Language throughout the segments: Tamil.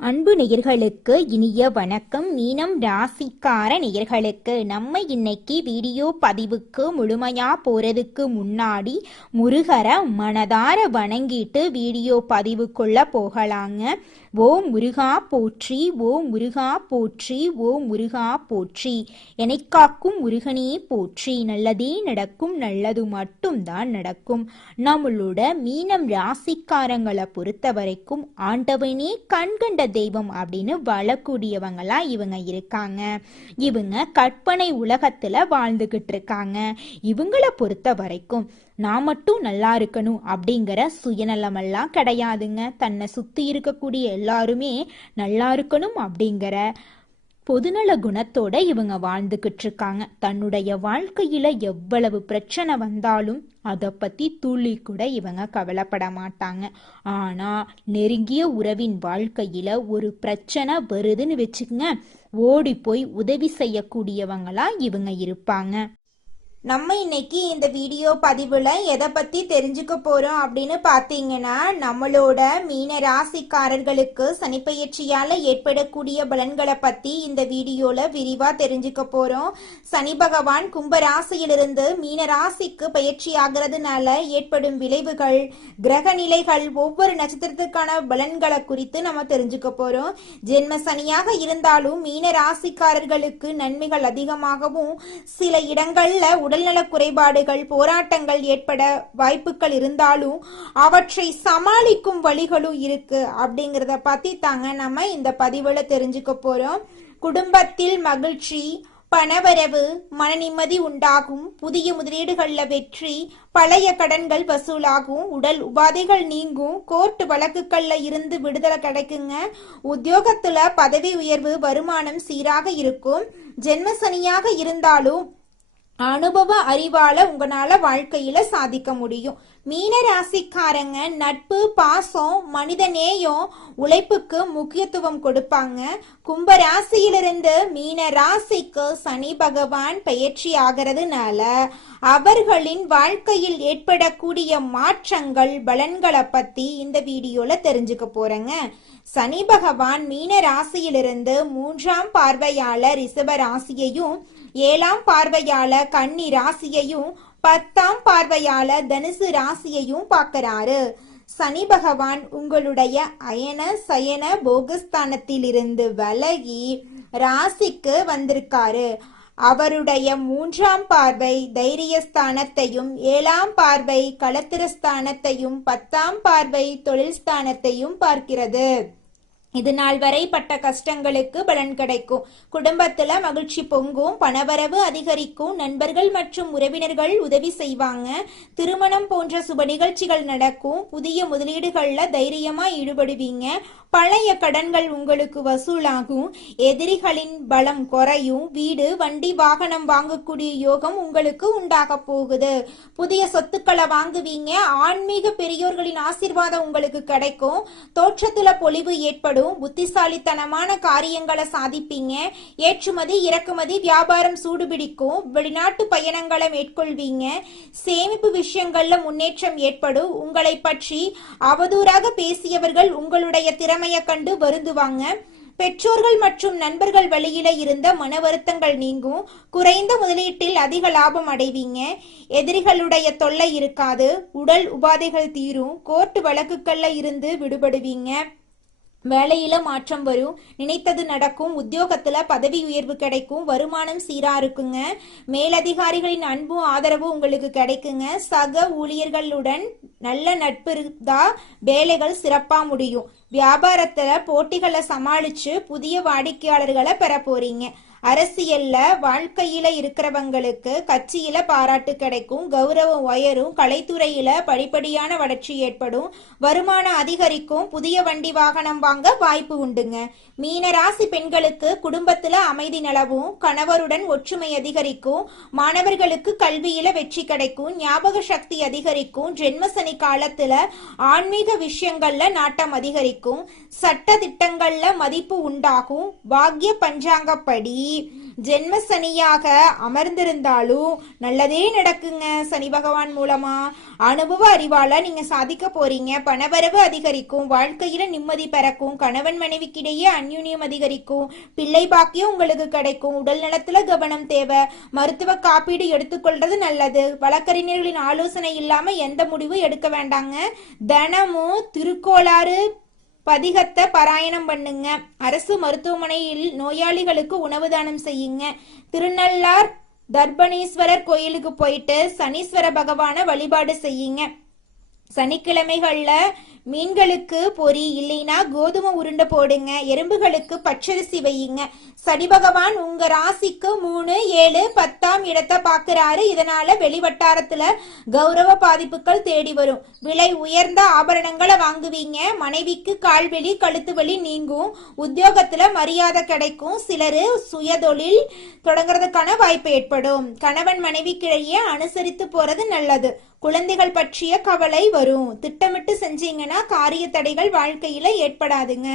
அன்பு நேயர்களுக்கு இனிய வணக்கம். மீனம் ராசிக்கார நேயர்களுக்கு நம்ம இன்னைக்கு வீடியோ பதிவுக்கு முழுமையா போறதுக்கு முன்னாடி முருகரை மனதார வணங்கிட்டு வீடியோ பதிவுக்குள்ள போகலாங்க. ஓ முருகா போற்றி, ஓ முருகா போற்றி, ஓ முருகா போற்றி, எனைக்காக்கும் முருகனே போற்றி. நல்லதே நடக்கும், நல்லது மட்டும்தான் நடக்கும். நம்மளோட மீனம் ராசிக்காரங்களை பொறுத்த வரைக்கும் ஆண்டவனே கண்கண்ட தெய்வம் அப்படின்னு வாழக்கூடியவங்களா இவங்க இருக்காங்க. இவங்க கற்பனை உலகத்துல வாழ்ந்துகிட்டு இருக்காங்க. இவங்களை பொறுத்த வரைக்கும் நான் மட்டும் நல்லா இருக்கணும் அப்படிங்கிற சுயநலமெல்லாம் கிடையாதுங்க. தன்னை சுத்தி இருக்கக்கூடிய எல்லாருமே நல்லா இருக்கணும் அப்படிங்கிற பொதுநல குணத்தோட இவங்க வாழ்ந்துகிட்டு இருக்காங்க. தன்னுடைய வாழ்க்கையில எவ்வளவு பிரச்சனை வந்தாலும் அதை பத்தி துளி கூட இவங்க கவலைப்பட மாட்டாங்க. ஆனா நெருங்கிய உறவின் வாழ்க்கையில ஒரு பிரச்சனை வருதுன்னு வச்சுக்கங்க, ஓடி போய் உதவி செய்யக்கூடியவங்களா இவங்க இருப்பாங்க. நம்ம இன்னைக்கு இந்த வீடியோ பதிவுல எதை பத்தி தெரிஞ்சுக்க போறோம் அப்படின்னு பாத்தீங்கன்னா, நம்மளோட மீன ராசிக்காரர்களுக்கு சனிப்பெயர்ச்சியால ஏற்படக்கூடிய பலன்களை பத்தி இந்த வீடியோல விரிவா தெரிஞ்சுக்க போறோம். சனி பகவான் கும்ப ராசியிலிருந்து மீன ராசிக்கு பயிற்சி ஆகிறதுனால ஏற்படும் விளைவுகள், கிரக நிலைகள், ஒவ்வொரு நட்சத்திரத்துக்கான பலன்களை குறித்து நம்ம தெரிஞ்சுக்க போறோம். ஜென்ம சனியாக இருந்தாலும் மீன ராசிக்காரர்களுக்கு நன்மைகள் அதிகமாகவும், சில இடங்கள்ல உடல்நல குறைபாடுகள், போராட்டங்கள் ஏற்பட வாய்ப்புகள் இருந்தாலும் அவற்றை சமாளிக்கும் வழிகளும் இருக்கு அப்படிங்கறத பத்தி தாங்க நம்ம இந்த பதிவுல தெரிஞ்சுக்க போறோம். குடும்பத்தில் மகிழ்ச்சி, பணவரவு, மன நிம்மதி உண்டாகும். புதிய முதலீடுகள்ல வெற்றி, பழைய கடன்கள் வசூலாகும். உடல் உபாதைகள் நீங்கும். கோர்ட் வழக்குகள்ல இருந்து விடுதலை கிடைக்குங்க. உத்தியோகத்துல பதவி உயர்வு, வருமானம் சீராக இருக்கும். ஜென்ம சனியாக இருந்தாலும் அனுபவ அறிவால உங்களால வாழ்க்கையில சாதிக்க முடியும். மீன ராசிக்காரங்க நட்பு, பாசம், மனித நேயம், உழைப்புக்கு முக்கியத்துவம் கொடுப்பாங்க. கும்ப ராசியிலிருந்து மீன ராசிக்கு சனி பகவான் பயிற்சி ஆகிறதுனால அவர்களின் வாழ்க்கையில் ஏற்படக்கூடிய மாற்றங்கள், பலன்களை பத்தி இந்த வீடியோல தெரிஞ்சுக்க போறேங்க. சனி பகவான் மீன ராசியிலிருந்து 3ஆம் பார்வையாளர் ரிஷப ராசியையும், 7ஆம் பார்வையாளர் கன்னி ராசியையும், 10ஆம் பார்வையாளர் தனுசு ராசியையும் பார்க்கிறாரு. சனி பகவான் உங்களுடைய அயன சயன போகஸ்தானத்திலிருந்து விலகி ராசிக்கு வந்திருக்காரு. அவருடைய 3ஆம் பார்வை தைரியஸ்தானத்தையும், 7ஆம் பார்வை களத்திரஸ்தானத்தையும், 10ஆம் பார்வை தொழில் ஸ்தானத்தையும் பார்க்கிறது. இது நாள் வரை பட்ட கஷ்டங்களுக்கு பலன் கிடைக்கும். குடும்பத்துல மகிழ்ச்சி பொங்கும். பணவரவு அதிகரிக்கும். நண்பர்கள் மற்றும் உறவினர்கள் உதவி செய்வாங்க. திருமணம் போன்ற சுப நிகழ்ச்சிகள் நடக்கும். புதிய முதலீடுகள்ல தைரியமா ஈடுபடுவீங்க. பழைய கடன்கள் உங்களுக்கு வசூலாகும். எதிரிகளின் பலம் குறையும். வீடு, வண்டி, வாகனம் வாங்கக்கூடிய யோகம் உங்களுக்கு உண்டாக போகுது. புதிய சொத்துக்களை வாங்குவீங்க. ஆன்மீக பெரியோர்களின் ஆசீர்வாதம் உங்களுக்கு கிடைக்கும். தோற்றத்துல பொலிவு ஏற்படும். புத்திசாலித்தனமான காரியங்களை சாதிப்பீங்க. ஏற்றுமதி, இறக்குமதி, வியாபாரம் சூடுபிடிக்கும். வெளிநாட்டு பயணங்களை மேற்கொள்வீங்க. சேமிப்பு விஷயங்கள்ல முன்னேற்றம் ஏற்படும். உங்களை பற்றி அவதூறாக பேசியவர்கள் உங்களுடைய திறமையை கண்டு வருந்துவாங்க. பெற்றோர்கள் மற்றும் நண்பர்கள் வழியில இருந்த மன வருத்தங்கள் நீங்கும். குறைந்த முதலீட்டில் அதிக லாபம் அடைவீங்க. எதிரிகளுடைய தொல்லை இருக்காது. உடல் உபாதைகள் தீரும். கோர்ட் வழக்குகள்ல இருந்து விடுபடுவீங்க. வேலையில மாற்றம் வரும். நினைத்தது நடக்கும். உத்தியோகத்துல பதவி உயர்வு கிடைக்கும். வருமானம் சீரா இருக்குங்க. மேலதிகாரிகளின் அன்பும் ஆதரவும் உங்களுக்கு கிடைக்குங்க. சக ஊழியர்களுடன் நல்ல நட்பு இருந்தா வேலைகள் சிறப்பா முடியும். வியாபாரத்துல போட்டிகளை சமாளிச்சு புதிய வாடிக்கையாளர்களை பெற போறீங்க. அரசியல்ல வாழ்க்கையில இருக்கிறவங்களுக்கு கட்சியில பாராட்டு கிடைக்கும். கௌரவம் உயரும். கலைத்துறையில படிப்படியான வளர்ச்சி ஏற்படும். வருமானம் அதிகரிக்கும். புதிய வண்டி வாகனம் வாங்க வாய்ப்பு உண்டுங்க. மீன ராசி பெண்களுக்கு குடும்பத்துல அமைதி நிலவும். கணவருடன் ஒற்றுமை அதிகரிக்கும். மாணவர்களுக்கு கல்வியில வெற்றி கிடைக்கும். ஞாபக சக்தி அதிகரிக்கும். ஜென்மசனி காலத்துல ஆன்மீக விஷயங்கள்ல நாட்டம் அதிகரிக்கும். சட்ட திட்டங்கள்ல மதிப்பு உண்டாகும். பாக்ய பஞ்சாங்கப்படி ஜென்ம சனியாக அமர்ந்திருந்தாலும் நல்லதே நடக்குங்க. சனி பகவான் மூலமா அனுபவ அறிவால நீங்க சாதிக்க போறீங்க. பணவரவு அதிகரிக்கும், வாழ்க்கையில நிம்மதி பிறக்கும், கணவன் மனைவிக்கிடையே அந்யுன்யம் அதிகரிக்கும், பிள்ளை பாக்கியம் உங்களுக்கு கிடைக்கும். உடல் நலத்துல கவனம் தேவை. மருத்துவ காப்பீடு எடுத்துக்கொள்றது நல்லது. வழக்கறிஞர்களின் ஆலோசனை இல்லாம எந்த முடிவும் எடுக்க வேண்டாங்க. தினமும் திருக்கோளாறு பதிகத்தை பாராயணம் பண்ணுங்க. அரசு மருத்துவமனையில் நோயாளிகளுக்கு உணவு தானம் செய்யுங்க. திருநள்ளார் தர்பணீஸ்வரர் கோயிலுக்கு போயிட்டு சனீஸ்வர பகவான வழிபாடு செய்யுங்க. சனிக்கிழமைகள்ல மீன்களுக்கு பொரி இல்லைன்னா கோதுமை உருண்டை போடுங்க. எறும்புகளுக்கு பச்சரிசி வையுங்க. சனி பகவான் உங்க ராசிக்கு 3, 7, 10ஆம் இடத்தை பாக்குறாரு. இதனால வெளிவட்டாரத்துல கௌரவ பாதிப்புகள் தேடி வரும். விலை உயர்ந்த ஆபரணங்களை வாங்குவீங்க. மனைவிக்கு கால்வெளி கழுத்து வலி நீங்கும். உத்தியோகத்துல மரியாதை கிடைக்கும். சிலரு சுயதொழில் தொடங்குறதுக்கான வாய்ப்பு ஏற்படும். கணவன் மனைவிக்கிடையே அனுசரித்து போறது நல்லது. குழந்தைகள் பற்றிய கவலை வரும். திட்டமிட்டு செஞ்சீங்கன்னா காரிய தடைகள் வாழ்க்கையில ஏற்படாதுங்க.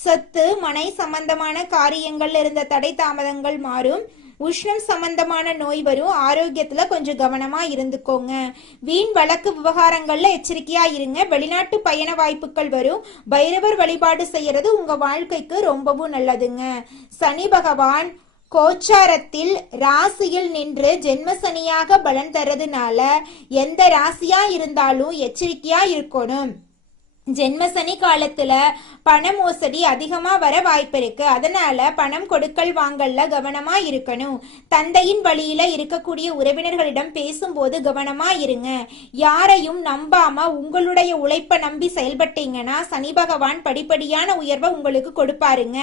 சொத்து மனை சம்பந்தமான காரியங்கள்ல இருந்த தடை தாமதங்கள் மாறும். உஷ்ணம் சம்பந்தமான நோய் வரும். ஆரோக்கியத்துல கொஞ்சம் கவனமா இருந்துக்கோங்க. வீண் வழக்கு விவகாரங்கள்ல எச்சரிக்கையா இருங்க. வெளிநாட்டு பயண வாய்ப்புகள் வரும். பைரவர் வழிபாடு செய்யறது உங்க வாழ்க்கைக்கு ரொம்பவும் நல்லதுங்க. சனி பகவான் கோச்சாரத்தில் ராசியில் நின்று ஜென்மசனியாக பலன் தரதுனால எந்த ராசியா இருந்தாலும் எச்சரிக்கையா இருக்கணும். ஜென்மசனி காலத்துல பண மோசடி அதிகமா வர வாய்ப்பு இருக்கு. அதனால பணம் கொடுக்கல் வாங்கல்ல கவனமா இருக்கணும். தந்தையின் வழியில இருக்கக்கூடிய உறவினர்களிடம் பேசும்போது கவனமா இருங்க. யாரையும் நம்பாம உங்களுடைய உழைப்ப நம்பி செயல்பட்டீங்கன்னா சனி பகவான் படிப்படியான உயர்வை உங்களுக்கு கொடுப்பாருங்க.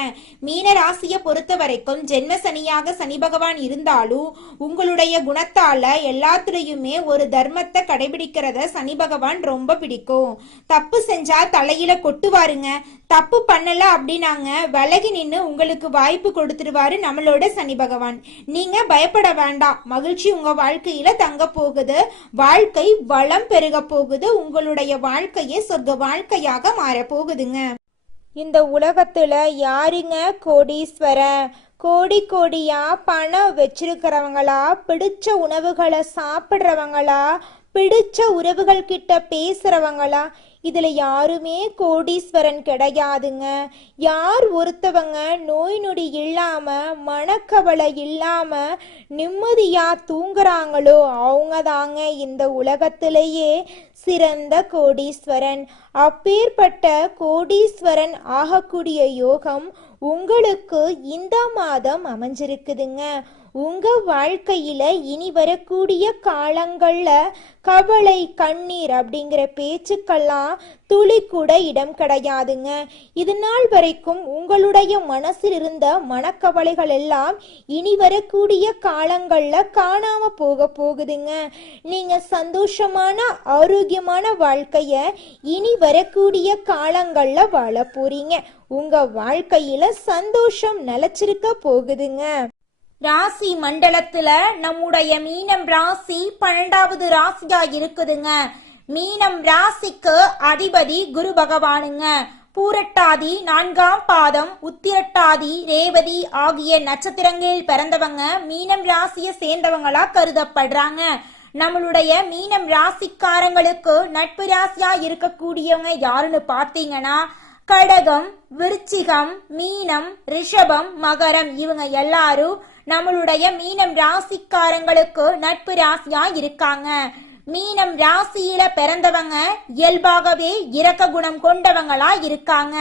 மீன ராசியை பொறுத்த வரைக்கும் ஜென்ம சனியாக சனி பகவான் இருந்தாலும் உங்களுடைய குணத்தால எல்லாத்துலயுமே ஒரு தர்மத்தை கடைபிடிக்கிறத சனி பகவான் ரொம்ப பிடிக்கும். தப்பு செஞ்ச தலையில கொட்டுவாருங்க. தப்பு பண்ணல அப்படின்னாங்க விலகி நின்று உங்களுக்கு வாய்ப்பு கொடுத்துருவாரு நம்மளோட சனி பகவான். நீங்க பயப்பட வேண்டாம். மகிழ்ச்சி உங்க வாழ்க்கையில தங்க போகுது. வாழ்க்கை வளம் பெருக போகுது. உங்களுடைய வாழ்க்கையே சொர்க்க வாழ்க்கையாக மாற போகுதுங்க. இந்த உலகத்துல யாருங்க கோடீஸ்வரன்? கோடி கோடியா பணம் வச்சிருக்கிறவங்களா, பிடிச்ச உணவுகளை சாப்பிடுறவங்களா, பிடிச்ச உறவுகள் கிட்ட பேசுறவங்களா? இதுல யாருமே கோடீஸ்வரன் கிடையாதுங்க. யார் ஒருத்தவங்க நோய் நொடி இல்லாம மனக்கவலை இல்லாம நிம்மதியா தூங்குறாங்களோ அவங்க தாங்க இந்த உலகத்திலேயே சிறந்த கோடீஸ்வரன். அப்பேற்பட்ட கோடீஸ்வரன் ஆகக்கூடிய யோகம் உங்களுக்கு இந்த மாதம் அமைஞ்சிருக்குதுங்க. உங்க வாழ்க்கையில இனி வரக்கூடிய காலங்கள்ல கவலை கண்ணீர் அப்படிங்கிற பேச்சுக்கெல்லாம் துளி கூட இடம் கிடையாதுங்க. இது நாள் வரைக்கும் உங்களுடைய மனசில் இருந்த மனக்கவலைகள் எல்லாம் இனி வரக்கூடிய காலங்கள்ல காணாம போக போகுதுங்க. நீங்க சந்தோஷமான ஆரோக்கியமான வாழ்க்கைய இனி வரக்கூடிய காலங்கள்ல வாழ போறீங்க. உங்க வாழ்க்கையில சந்தோஷம் நிலைச்சிருக்க போகுதுங்க. ராசி மண்டலத்துல நம்முடைய மீனம் ராசி 12வது ராசியா இருக்குதுங்க. மீனம் ராசிக்கு அதிபதி குரு பகவானுங்க. பூரட்டாதி 4ஆம் பாதம், உத்திரட்டாதி, ரேவதி ஆகிய நட்சத்திரங்களில் பிறந்தவங்க மீனம் ராசியை சேர்ந்தவங்களா கருதப்படுறாங்க. நம்மளுடைய மீனம் ராசிக்காரங்களுக்கு நட்பு ராசியா இருக்கக்கூடியவங்க யாருன்னு பார்த்தீங்கன்னா கடகம், விருச்சிகம், மீனம், ரிஷபம், மகரம் இவங்க எல்லாரும் நம்மளுடைய மீனம் ராசிக்காரங்களுக்கு நட்பு ராசியா இருக்காங்க. மீனம் ராசியில பிறந்தவங்க இயல்பாகவே இரக்க குணம் கொண்டவங்களா இருக்காங்க.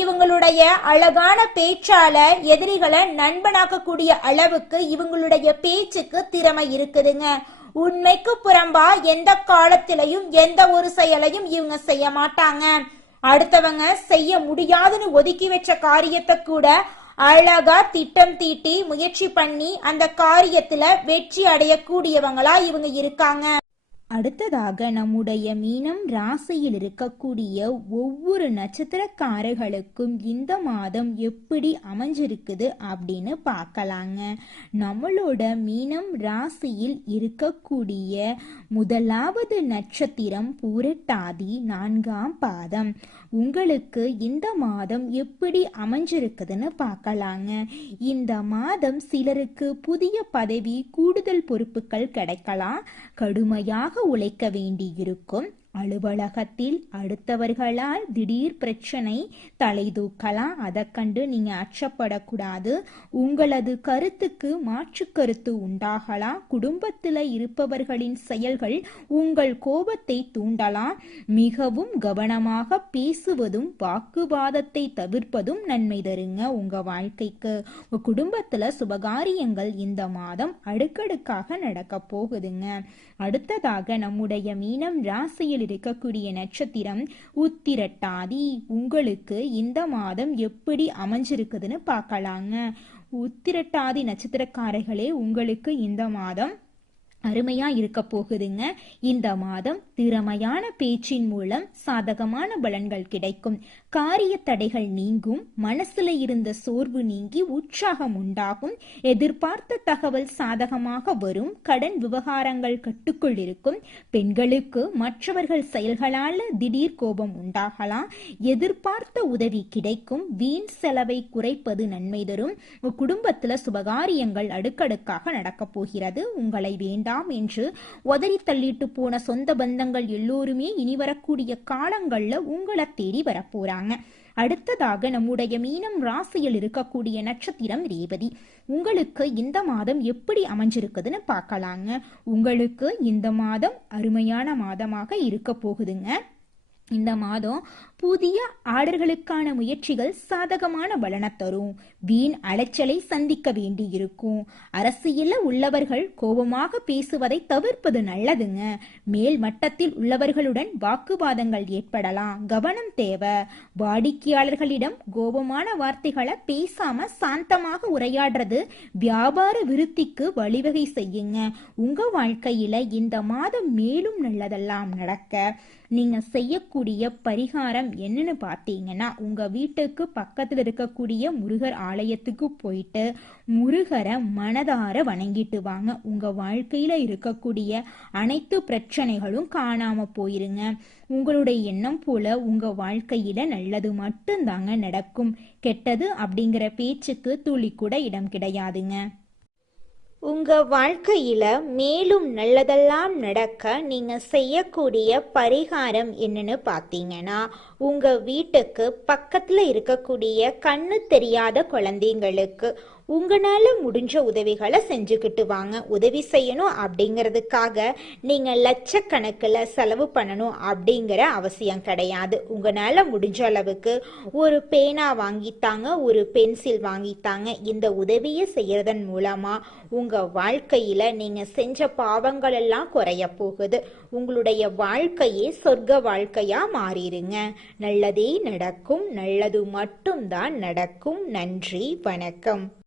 இவங்களுடைய அழகான பேச்சால எதிரிகளை நண்பனாக்கக்கூடிய அளவுக்கு இவங்களுடைய பேச்சுக்கு திறமை இருக்குதுங்க. உண்மைக்கு புறம்பா எந்த காலத்திலையும் எந்த ஒரு செயலையும் இவங்க செய்ய மாட்டாங்க. அடுத்தவங்க செய்ய முடியாதுன்னு ஒதுக்கி வச்ச காரியத்தை கூட அழகா திட்டம் தீட்டி முயற்சி பண்ணி அந்த காரியத்துல வெற்றி அடையக்கூடியவங்களா இவங்க இருக்காங்க. அடுத்ததாக நம்முடைய மீனம் ராசியில் இருக்கக்கூடிய ஒவ்வொரு நட்சத்திரக்காரர்களுக்கும் இந்த மாதம் எப்படி அமைஞ்சிருக்குது அப்படின்னு பார்க்கலாங்க. நம்மளோட மீனம் ராசியில் இருக்கக்கூடிய முதலாவது நட்சத்திரம் பூரட்டாதி 4ஆம் பாதம். உங்களுக்கு இந்த மாதம் எப்படி அமைஞ்சிருக்குதுன்னு பார்க்கலாங்க. இந்த மாதம் சிலருக்கு புதிய பதவி, கூடுதல் பொறுப்புகள் கிடைக்கலாம். கடுமையாக உழைக்க வேண்டியிருக்கும். அலுவலகத்தில் அடுத்தவர்களால் திடீர் பிரச்சனை தலை தூக்கலாம். அதை கண்டு நீங்க அச்சப்படக்கூடாது. உங்களது கருத்துக்கு மாற்று கருத்து உண்டாகலாம். குடும்பத்தில் இருப்பவர்களின் செயல்கள் உங்கள் கோபத்தை தூண்டலாம். மிகவும் கவனமாக பேசுவதும் வாக்குவாதத்தை தவிர்ப்பதும் நன்மை தருங்க உங்க வாழ்க்கைக்கு. குடும்பத்துல சுபகாரியங்கள் இந்த மாதம் அடுக்கடுக்காக நடக்க போகுதுங்க. அடுத்ததாக நம்முடைய மீனம் ராசியில் இருக்கக்கூடிய நட்சத்திரம் உத்திரட்டாதி. உங்களுக்கு இந்த மாதம் எப்படி அமைஞ்சிருக்குதுன்னு பார்க்கலாங்க. உத்திரட்டாதி நட்சத்திரக்காரர்களே, உங்களுக்கு இந்த மாதம் அருமையா இருக்க போகுதுங்க. இந்த மாதம் திறமையான பேச்சின் மூலம் சாதகமான பலன்கள் கிடைக்கும். காரிய தடைகள் நீங்கும். மனசுல இருந்த சோர்வு நீங்கி உற்சாகம் உண்டாகும். எதிர்பார்த்த தகவல் சாதகமாக வரும். கடன் விவகாரங்கள் கட்டுக்குள் இருக்கும். பெண்களுக்கு மற்றவர்கள் செயல்களால திடீர் கோபம் உண்டாகலாம். எதிர்பார்த்த உதவி கிடைக்கும். வீண் செலவை குறைப்பது நன்மை தரும். குடும்பத்துல சுபகாரியங்கள் அடுக்கடுக்காக நடக்க போகிறது. உங்களை வேண்டாம் என்று உதறி தள்ளிட்டு போன சொந்த பந்தங்கள் எல்லோருமே இனி வரக்கூடிய காலங்கள்ல உங்களை தேடி வரப்போறாங்க. அடுத்ததாக நம்முடைய மீனம் ராசியில் இருக்கக்கூடிய நட்சத்திரம் ரேவதி. உங்களுக்கு இந்த மாதம் எப்படி அமைஞ்சிருக்குதுன்னு பார்க்கலாங்க. உங்களுக்கு இந்த மாதம் அருமையான மாதமாக இருக்க போகுதுங்க. இந்த மாதம் புதிய ஆர்டர்களுக்கான முயற்சிகள் சாதகமான பலனை தரும். வீண் அலைச்சலை சந்திக்க வேண்டி இருக்கும். அரசியல்ல உள்ளவர்கள் கோபமாக பேசுவதை தவிர்ப்பது நல்லதுங்க. மேல் மட்டத்தில் உள்ளவர்களுடன் வாக்குவாதங்கள் ஏற்படலாம். கவனம் தேவை. வாடிக்கையாளர்களிடம் கோபமான வார்த்தைகளை பேசாம சாந்தமாக உரையாடுறது வியாபார விருத்திக்கு வழிவகை செய்யுங்க. உங்க வாழ்க்கையில இந்த மாதம் மேலும் நல்லதெல்லாம் நடக்க நீங்க செய்யக்கூடிய பரிகாரம் என்னன்னு பார்த்தீங்கன்னா, உங்க வீட்டுக்கு பக்கத்துல இருக்கக்கூடிய முருகர் ஆலயத்துக்கு போயிட்டு முருகரை மனதார வணங்கிட்டு வாங்க. உங்க வாழ்க்கையில இருக்கக்கூடிய அனைத்து பிரச்சனைகளும் காணாம போயிருங்க. உங்களுடைய எண்ணம் போல உங்க வாழ்க்கையில நல்லது மட்டும்தாங்க நடக்கும். கெட்டது அப்படிங்கிற பேச்சுக்கு துளி கூட இடம் கிடையாதுங்க. உங்க வாழ்க்கையில மேலும் நல்லதெல்லாம் நடக்க நீங்க செய்யக்கூடிய பரிகாரம் என்னன்னு பார்த்தீங்கன்னா, உங்க வீட்டுக்கு பக்கத்துல இருக்கக்கூடிய கண்ணு தெரியாத குழந்தைங்களுக்கு உங்களால முடிஞ்ச உதவிகளை செஞ்சுக்கிட்டு வாங்க. உதவி செய்யணும் அப்படிங்கிறதுக்காக நீங்க லட்சக்கணக்கில் செலவு பண்ணணும் அப்படிங்கிற அவசியம் கிடையாது. உங்களால முடிஞ்ச அளவுக்கு ஒரு பேனா வாங்கித்தாங்க, ஒரு பென்சில் வாங்கித்தாங்க. இந்த உதவியை செய்யறதன் மூலமா உங்க வாழ்க்கையில நீங்க செஞ்ச பாவங்கள் எல்லாம் குறைய போகுது. உங்களுடைய வாழ்க்கையே சொர்க்க வாழ்க்கையா மாறிடுங்க. நல்லதே நடக்கும். நல்லது மட்டும்தான் நடக்கும். நன்றி, வணக்கம்.